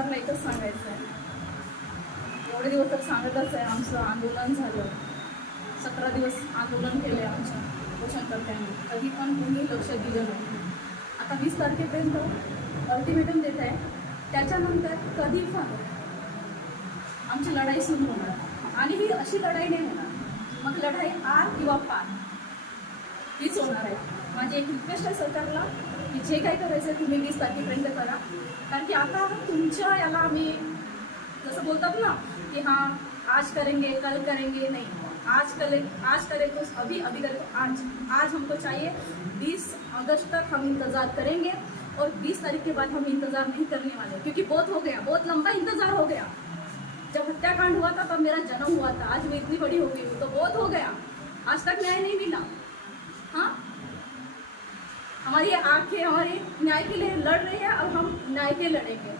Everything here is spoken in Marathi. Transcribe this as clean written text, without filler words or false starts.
सरकारला एकच सांगायचं आहे, एवढे दिवस तर सांगतच आहे, आमचं आंदोलन झालं, 17 दिवस आंदोलन केले आमच्या उपोषणकर्त्यांनी, कधी पण कोणी लक्ष दिलं नाही. आता 20 तारखेपर्यंत अल्टिमेटम देत आहे, त्याच्यानंतर कधी पण आमची लढाई सुरू होणार आणि ही अशी लढाई नाही होणार. मग लढाई आर किंवा पार हीच होणार आहे. माझी एक रिक्वेस्ट आहे सरकारला की जे काही करायचं तुम्ही 20 तारखेपर्यंत करा. कारण की आता तुमच्या याला आम्ही जसं बोलतात ना कि हाँ आज करेंगे कल करेंगे, नहीं, आज करें तो अभी करें तो आज हमको चाहिए. 20 अगस्त तक हम इंतज़ार करेंगे और 20 तारीख के बाद हम इंतज़ार नहीं करने वाले, क्योंकि बहुत हो गया, बहुत लंबा इंतज़ार हो गया. जब हत्याकांड हुआ था तब मेरा जन्म हुआ था, आज मैं इतनी बड़ी हो गई हूँ, तो बहुत हो गया, आज तक न्याय नहीं मिला. हाँ, हमारी आंखें हमारे न्याय के लिए लड़ रही है, अब हम न्याय के लड़ेंगे.